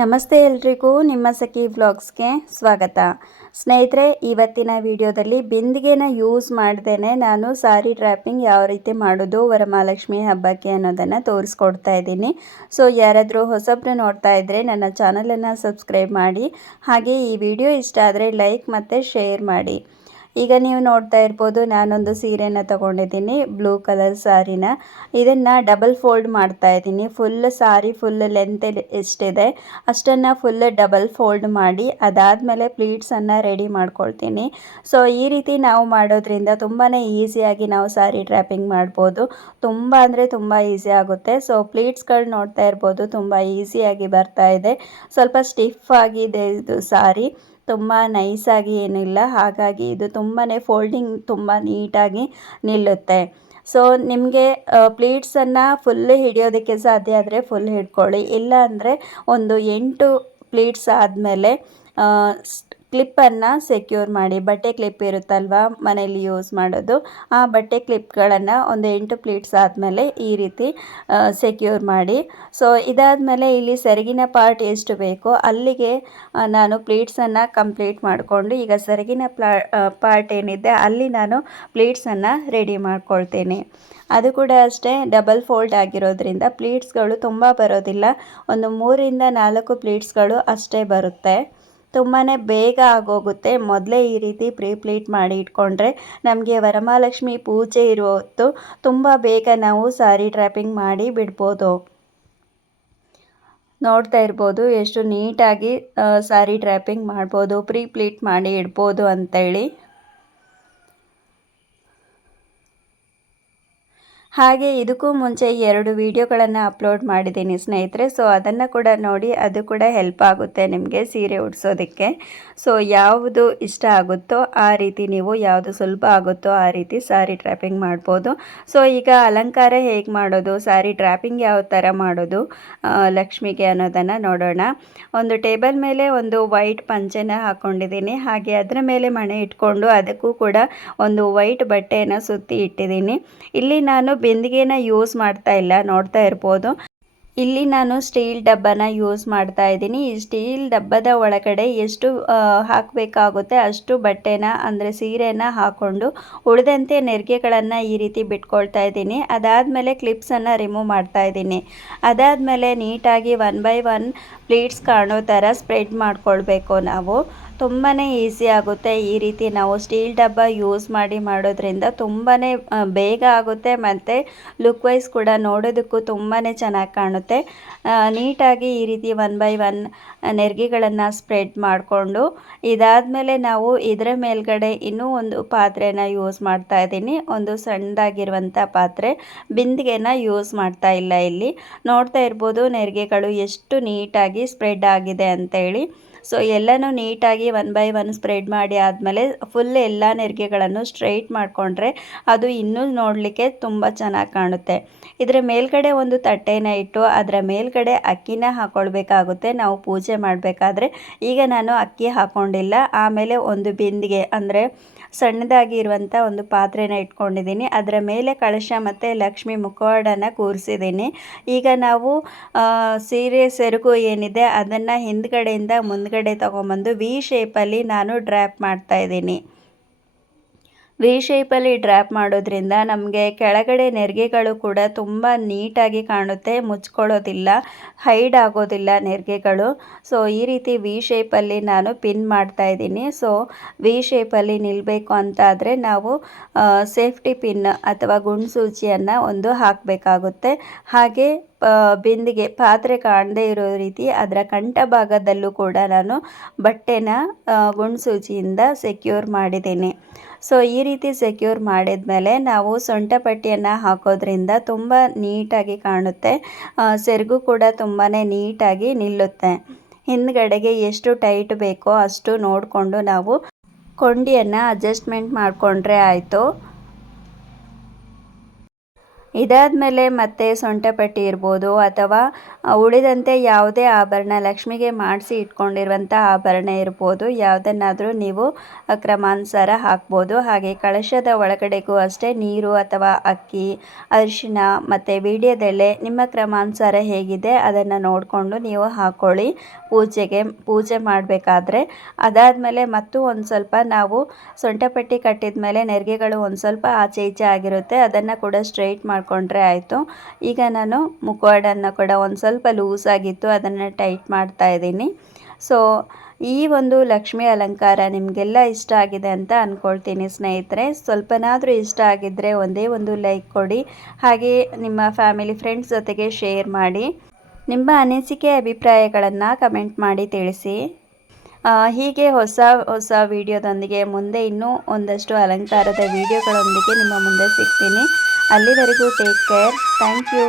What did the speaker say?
ನಮಸ್ತೆ ಎಲ್ರಿಗೂ, ನಿಮ್ಮ ಸಖಿ ವ್ಲಾಗ್ಸ್ಗೆ ಸ್ವಾಗತ. ಸ್ನೇಹಿತರೆ, ಇವತ್ತಿನ ವಿಡಿಯೋದಲ್ಲಿ ಬಿಂದಿಗೆನ ಯೂಸ್ ಮಾಡ್ದೇನೆ ನಾನು ಸಾರಿ ಡ್ರಾಪಿಂಗ್ ಯಾವ ರೀತಿ ಮಾಡೋದು ವರಮಹಾಲಕ್ಷ್ಮಿ ಹಬ್ಬಕ್ಕೆ ಅನ್ನೋದನ್ನು ತೋರಿಸ್ಕೊಡ್ತಾ ಇದ್ದೀನಿ. ಸೊ ಯಾರಾದರೂ ಹೊಸಬ್ರು ನೋಡ್ತಾ ಇದ್ದರೆ ನನ್ನ ಚಾನಲನ್ನು ಸಬ್ಸ್ಕ್ರೈಬ್ ಮಾಡಿ, ಹಾಗೆ ಈ ವಿಡಿಯೋ ಇಷ್ಟ ಆದರೆ ಲೈಕ್ ಮತ್ತು ಶೇರ್ ಮಾಡಿ. ಈಗ ನೀವು ನೋಡ್ತಾ ಇರ್ಬೋದು, ನಾನೊಂದು ಸೀರೆನ ತೊಗೊಂಡಿದ್ದೀನಿ, ಬ್ಲೂ ಕಲರ್ ಸಾರಿನ. ಇದನ್ನು ಡಬಲ್ ಫೋಲ್ಡ್ ಮಾಡ್ತಾ ಇದ್ದೀನಿ. ಫುಲ್ ಸಾರಿ ಫುಲ್ ಲೆಂತ್ ಎಷ್ಟಿದೆ ಅಷ್ಟನ್ನು ಫುಲ್ ಡಬಲ್ ಫೋಲ್ಡ್ ಮಾಡಿ ಅದಾದಮೇಲೆ ಪ್ಲೀಟ್ಸನ್ನು ರೆಡಿ ಮಾಡ್ಕೊಳ್ತೀನಿ. ಸೊ ಈ ರೀತಿ ನಾವು ಮಾಡೋದ್ರಿಂದ ತುಂಬಾ ಈಸಿಯಾಗಿ ನಾವು ಸಾರಿ ಡ್ರಾಪಿಂಗ್ ಮಾಡ್ಬೋದು. ತುಂಬ ಅಂದರೆ ತುಂಬ ಈಸಿ ಆಗುತ್ತೆ. ಸೊ ಪ್ಲೀಟ್ಸ್ಗಳು ನೋಡ್ತಾ ಇರ್ಬೋದು, ತುಂಬ ಈಸಿಯಾಗಿ ಬರ್ತಾ ಇದೆ. ಸ್ವಲ್ಪ ಸ್ಟಿಫ್ ಆಗಿದೆ ಇದು ಸಾರಿ, ತುಂಬ ನೈಸಾಗಿ ಏನಿಲ್ಲ. ಹಾಗಾಗಿ ಇದು ತುಂಬಾ ಫೋಲ್ಡಿಂಗ್ ತುಂಬ ನೀಟಾಗಿ ನಿಲ್ಲುತ್ತೆ. ಸೊ ನಿಮಗೆ ಪ್ಲೀಟ್ಸನ್ನು ಫುಲ್ ಹಿಡಿಯೋದಕ್ಕೆ ಸಾಧ್ಯ ಆದರೆ ಫುಲ್ ಹಿಡ್ಕೊಳ್ಳಿ, ಇಲ್ಲ ಅಂದರೆ ಒಂದು 8 ಪ್ಲೀಟ್ಸ್ ಆದಮೇಲೆ ಕ್ಲಿಪ್ಪನ್ನು ಸೆಕ್ಯೂರ್ ಮಾಡಿ. ಬಟ್ಟೆ ಕ್ಲಿಪ್ ಇರುತ್ತಲ್ವ ಮನೆಯಲ್ಲಿ ಯೂಸ್ ಮಾಡೋದು, ಆ ಬಟ್ಟೆ ಕ್ಲಿಪ್ಗಳನ್ನು ಒಂದು 8 ಪ್ಲೀಟ್ಸ್ ಆದಮೇಲೆ ಈ ರೀತಿ ಸೆಕ್ಯೂರ್ ಮಾಡಿ. ಸೊ ಇದಾದಮೇಲೆ ಇಲ್ಲಿ ಸೆರಗಿನ ಪಾರ್ಟ್ ಎಷ್ಟು ಬೇಕೋ ಅಲ್ಲಿಗೆ ನಾನು ಪ್ಲೀಟ್ಸನ್ನು ಕಂಪ್ಲೀಟ್ ಮಾಡಿಕೊಂಡು, ಈಗ ಸೆರಗಿನ ಪಾರ್ಟ್ ಏನಿದೆ ಅಲ್ಲಿ ನಾನು ಪ್ಲೀಟ್ಸನ್ನು ರೆಡಿ ಮಾಡ್ಕೊಳ್ತೀನಿ. ಅದು ಕೂಡ ಅಷ್ಟೇ, ಡಬಲ್ ಫೋಲ್ಡ್ ಆಗಿರೋದ್ರಿಂದ ಪ್ಲೀಟ್ಸ್ಗಳು ತುಂಬ ಬರೋದಿಲ್ಲ, ಒಂದು 3ರಿಂದ 4 ಪ್ಲೀಟ್ಸ್ಗಳು ಅಷ್ಟೇ ಬರುತ್ತೆ. ತುಂಬಾ ಬೇಗ ಆಗೋಗುತ್ತೆ. ಮೊದಲೇ ಈ ರೀತಿ ಪ್ಲೀಟ್ ಮಾಡಿ ಇಟ್ಕೊಂಡ್ರೆ ನಮಗೆ ವರಮಹಾಲಕ್ಷ್ಮಿ ಪೂಜೆ ಇರೋ ಹೊತ್ತು ತುಂಬ ಬೇಗ ನಾವು ಸಾರಿ ಡ್ರಾಪಿಂಗ್ ಮಾಡಿ ಬಿಡ್ಬೋದು. ನೋಡ್ತಾ ಇರ್ಬೋದು ಎಷ್ಟು ನೀಟಾಗಿ ಸಾರಿ ಡ್ರಾಪಿಂಗ್ ಮಾಡ್ಬೋದು, ಪ್ಲೀಟ್ ಮಾಡಿ ಇಡ್ಬೋದು ಅಂತೇಳಿ. ಹಾಗೆ ಇದಕ್ಕೂ ಮುಂಚೆ 2 ವಿಡಿಯೋಗಳನ್ನು ಅಪ್ಲೋಡ್ ಮಾಡಿದ್ದೀನಿ ಸ್ನೇಹಿತರೆ. ಸೊ ಅದನ್ನು ಕೂಡ ನೋಡಿ, ಅದು ಕೂಡ ಹೆಲ್ಪ್ ಆಗುತ್ತೆ ನಿಮಗೆ ಸೀರೆ ಉಡ್ಸೋದಕ್ಕೆ. ಸೊ ಯಾವುದು ಇಷ್ಟ ಆಗುತ್ತೋ ಆ ರೀತಿ ನೀವು, ಯಾವುದು ಸುಲಭ ಆಗುತ್ತೋ ಆ ರೀತಿ ಸಾರಿ ಡ್ರಾಪಿಂಗ್ ಮಾಡ್ಬೋದು. ಸೊ ಈಗ ಅಲಂಕಾರ ಹೇಗೆ ಮಾಡೋದು, ಸಾರಿ ಡ್ರಾಪಿಂಗ್ ಯಾವ ಥರ ಮಾಡೋದು ಲಕ್ಷ್ಮಿಗೆ ಅನ್ನೋದನ್ನು ನೋಡೋಣ. ಒಂದು ಟೇಬಲ್ ಮೇಲೆ ಒಂದು ವೈಟ್ ಪಂಚೆನ ಹಾಕ್ಕೊಂಡಿದ್ದೀನಿ. ಹಾಗೆ ಅದರ ಮೇಲೆ ಮಣೆ ಇಟ್ಕೊಂಡು ಅದಕ್ಕೂ ಕೂಡ ಒಂದು ವೈಟ್ ಬಟ್ಟೆಯನ್ನು ಸುತ್ತಿ ಇಟ್ಟಿದ್ದೀನಿ. ಇಲ್ಲಿ ನಾನು ಬಿಂದಿಗೆನ ಯೂಸ್ ಮಾಡ್ತಾ ಇಲ್ಲ, ನೋಡ್ತಾ ಇರ್ಬೋದು. ಇಲ್ಲಿ ನಾನು ಸ್ಟೀಲ್ ಡಬ್ಬನ ಯೂಸ್ ಮಾಡ್ತಾ ಇದ್ದೀನಿ. ಈ ಸ್ಟೀಲ್ ಡಬ್ಬದ ಒಳಗಡೆ ಎಷ್ಟು ಹಾಕಬೇಕಾಗುತ್ತೆ ಅಷ್ಟು ಬಟ್ಟೆನ ಅಂದರೆ ಸೀರೆನ ಹಾಕ್ಕೊಂಡು ಉಳಿದಂತೆ ನೆರಿಗೆಗಳನ್ನು ಈ ರೀತಿ ಬಿಟ್ಕೊಳ್ತಾ ಇದ್ದೀನಿ. ಅದಾದಮೇಲೆ ಕ್ಲಿಪ್ಸನ್ನು ರಿಮೂವ್ ಮಾಡ್ತಾ ಇದ್ದೀನಿ. ಅದಾದಮೇಲೆ ನೀಟಾಗಿ 1 by 1 ಪ್ಲೀಟ್ಸ್ ಕಾಣೋ ಥರ ಸ್ಪ್ರೆಡ್ ಮಾಡ್ಕೊಳ್ಬೇಕು ನಾವು. ತುಂಬಾ ಈಸಿ ಆಗುತ್ತೆ. ಈ ರೀತಿ ನಾವು ಸ್ಟೀಲ್ ಡಬ್ಬ ಯೂಸ್ ಮಾಡಿ ಮಾಡೋದ್ರಿಂದ ತುಂಬಾ ಬೇಗ ಆಗುತ್ತೆ ಮತ್ತು ಲುಕ್ ವೈಸ್ ಕೂಡ ನೋಡೋದಕ್ಕೂ ತುಂಬಾ ಚೆನ್ನಾಗಿ ಕಾಣುತ್ತೆ. ನೀಟಾಗಿ ಈ ರೀತಿ 1 by 1 ನೆರಿಗೆಗಳನ್ನು ಸ್ಪ್ರೆಡ್ ಮಾಡಿಕೊಂಡು, ಇದಾದಮೇಲೆ ನಾವು ಇದರ ಮೇಲ್ಗಡೆ ಇನ್ನೂ ಒಂದು ಪಾತ್ರೆನ ಯೂಸ್ ಮಾಡ್ತಾ ಇದ್ದೀನಿ. ಒಂದು ಸಣ್ಣದಾಗಿರುವಂಥ ಪಾತ್ರೆ, ಬಿಂದಿಗೆನ ಯೂಸ್ ಮಾಡ್ತಾ ಇಲ್ಲ ಇಲ್ಲಿ. ನೋಡ್ತಾ ಇರ್ಬೋದು ನೆರಿಗೆಗಳು ಎಷ್ಟು ನೀಟಾಗಿ ಸ್ಪ್ರೆಡ್ ಆಗಿದೆ ಅಂತೇಳಿ. ಸೊ ಎಲ್ಲನೂ ನೀಟಾಗಿ 1 by 1 ಸ್ಪ್ರೆಡ್ ಮಾಡಿ ಆದಮೇಲೆ ಫುಲ್ ಎಲ್ಲ ನೆರಿಗೆಗಳನ್ನು ಸ್ಟ್ರೈಟ್ ಮಾಡಿಕೊಂಡ್ರೆ ಅದು ಇನ್ನೂ ನೋಡಲಿಕ್ಕೆ ತುಂಬ ಚೆನ್ನಾಗಿ ಕಾಣುತ್ತೆ. ಇದರ ಮೇಲ್ಗಡೆ ಒಂದು ತಟ್ಟೆನ ಇಟ್ಟು ಅದರ ಮೇಲ್ಗಡೆ ಅಕ್ಕಿನ ಹಾಕ್ಕೊಳ್ಬೇಕಾಗುತ್ತೆ ನಾವು ಪೂಜೆ ಮಾಡಬೇಕಾದ್ರೆ. ಈಗ ನಾನು ಅಕ್ಕಿ ಹಾಕ್ಕೊಂಡಿಲ್ಲ. ಆಮೇಲೆ ಒಂದು ಬಿಂದಿಗೆ ಅಂದರೆ ಸಣ್ಣದಾಗಿ ಇರುವಂಥ ಒಂದು ಪಾತ್ರೆನ ಇಟ್ಕೊಂಡಿದ್ದೀನಿ. ಅದರ ಮೇಲೆ ಕಳಶ ಮತ್ತು ಲಕ್ಷ್ಮಿ ಮುಖವಾಡನ ಕೂರಿಸಿದ್ದೀನಿ. ಈಗ ನಾವು ಸೀರೆ ಸೆರಗು ಏನಿದೆ ಅದನ್ನು ಹಿಂದ್ಗಡೆಯಿಂದ ಮುಂದ್ಗಡೆ ತೊಗೊಂಬಂದು ವಿ ಶೇಪಲ್ಲಿ ನಾನು ಡ್ರ್ಯಾಪ್ ಮಾಡ್ತಾ ಇದ್ದೀನಿ. ವಿ ಶೇಪಲ್ಲಿ ಡ್ರ್ಯಾಪ್ ಮಾಡೋದ್ರಿಂದ ನಮಗೆ ಕೆಳಗಡೆ ನೆರಿಗೆಗಳು ಕೂಡ ತುಂಬ ನೀಟಾಗಿ ಕಾಣುತ್ತೆ, ಮುಚ್ಕೊಳ್ಳೋದಿಲ್ಲ, ಹೈಡ್ ಆಗೋದಿಲ್ಲ ನೆರಿಗೆಗಳು. ಸೊ ಈ ರೀತಿ ವಿ ಶೇಪಲ್ಲಿ ನಾನು ಪಿನ್ ಮಾಡ್ತಾ ಇದ್ದೀನಿ. ಸೊ ವಿ ಶೇಪಲ್ಲಿ ನಿಲ್ಲಬೇಕು ಅಂತಾದರೆ ನಾವು ಸೇಫ್ಟಿ ಪಿನ್ ಅಥವಾ ಗುಂಡ್ಸೂಚಿಯನ್ನು ಒಂದು ಹಾಕಬೇಕಾಗುತ್ತೆ. ಹಾಗೆ ಬಿಂದಿಗೆ ಪಾತ್ರೆ ಕಾಣದೇ ಇರೋ ರೀತಿ ಅದರ ಕಂಠ ಭಾಗದಲ್ಲೂ ಕೂಡ ನಾನು ಬಟ್ಟೆನ ಗುಂಡ್ಸೂಚಿಯಿಂದ ಸೆಕ್ಯೂರ್ ಮಾಡಿದ್ದೀನಿ. ಸೊ ಈ ರೀತಿ ಸೆಕ್ಯೂರ್ ಮಾಡಿದ್ಮೇಲೆ ನಾವು ಸೊಂಟಪಟ್ಟಿಯನ್ನು ಹಾಕೋದ್ರಿಂದ ತುಂಬ ನೀಟಾಗಿ ಕಾಣುತ್ತೆ. ಸೆರಗು ಕೂಡ ತುಂಬಾ ನೀಟಾಗಿ ನಿಲ್ಲುತ್ತೆ. ಹಿಂದ್ಗಡೆಗೆ ಎಷ್ಟು ಟೈಟ್ ಬೇಕೋ ಅಷ್ಟು ನೋಡಿಕೊಂಡು ನಾವು ಕೊಂಡಿಯನ್ನು ಅಡ್ಜಸ್ಟ್ಮೆಂಟ್ ಮಾಡಿಕೊಂಡ್ರೆ ಆಯಿತು. ಇದಾದಮೇಲೆ ಮತ್ತೆ ಸೊಂಟಪಟ್ಟಿ ಇರ್ಬೋದು ಅಥವಾ ಉಳಿದಂತೆ ಯಾವುದೇ ಆಭರಣ ಲಕ್ಷ್ಮಿಗೆ ಮಾಡಿಸಿ ಇಟ್ಕೊಂಡಿರುವಂಥ ಆಭರಣ ಇರ್ಬೋದು, ಯಾವುದನ್ನಾದರೂ ನೀವು ಕ್ರಮಾನುಸಾರ ಹಾಕ್ಬೋದು. ಹಾಗೆ ಕಳಶದ ಒಳಗಡೆಗೂ ಅಷ್ಟೇ ನೀರು ಅಥವಾ ಅಕ್ಕಿ, ಅರಿಶಿನ ಮತ್ತು ವೀಳ್ಯದೆಲೆ ನಿಮ್ಮ ಕ್ರಮಾನುಸಾರ ಹೇಗಿದೆ ಅದನ್ನು ನೋಡಿಕೊಂಡು ನೀವು ಹಾಕ್ಕೊಳ್ಳಿ ಪೂಜೆ ಮಾಡಬೇಕಾದ್ರೆ. ಅದಾದಮೇಲೆ ಮತ್ತು ಒಂದು ಸ್ವಲ್ಪ ನಾವು ಸೊಂಟಪಟ್ಟಿ ಕಟ್ಟಿದ ಮೇಲೆ ನೆರಿಗೆಗಳು ಒಂದು ಸ್ವಲ್ಪ ಆಚೆ ಈಚೆ ಆಗಿರುತ್ತೆ, ಅದನ್ನು ಕೂಡ ಸ್ಟ್ರೈಟ್ ಮಾಡಿಕೊಂಡ್ರೆ ಆಯಿತು. ಈಗ ನಾನು ಮುಖವಾಡನ್ನು ಕೂಡ ಒಂದು ಸ್ವಲ್ಪ ಲೂಸ್ ಆಗಿತ್ತು, ಅದನ್ನು ಟೈಟ್ ಮಾಡ್ತಾ ಇದ್ದೀನಿ. ಸೊ ಈ ಒಂದು ಲಕ್ಷ್ಮಿ ಅಲಂಕಾರ ನಿಮಗೆಲ್ಲ ಇಷ್ಟ ಆಗಿದೆ ಅಂತ ಅಂದ್ಕೊಳ್ತೀನಿ ಸ್ನೇಹಿತರೆ. ಸ್ವಲ್ಪನಾದರೂ ಇಷ್ಟ ಆಗಿದ್ದರೆ ಒಂದೇ ಒಂದು ಲೈಕ್ ಕೊಡಿ, ಹಾಗೆ ನಿಮ್ಮ ಫ್ಯಾಮಿಲಿ ಫ್ರೆಂಡ್ಸ್ ಜೊತೆಗೆ ಶೇರ್ ಮಾಡಿ. ನಿಮ್ಮ ಅನಿಸಿಕೆ ಅಭಿಪ್ರಾಯಗಳನ್ನು ಕಮೆಂಟ್ ಮಾಡಿ ತಿಳಿಸಿ. ಹೀಗೆ ಹೊಸ ವಿಡಿಯೋದೊಂದಿಗೆ ಮುಂದೆ ಇನ್ನೂ ಒಂದಷ್ಟು ಅಲಂಕಾರದ ವಿಡಿಯೋಗಳೊಂದಿಗೆ ನಿಮ್ಮ ಮುಂದೆ ಸಿಗ್ತೀನಿ. ಅಲ್ಲಿವರೆಗೂ ಟೇಕ್ ಕೇರ್. Thank you.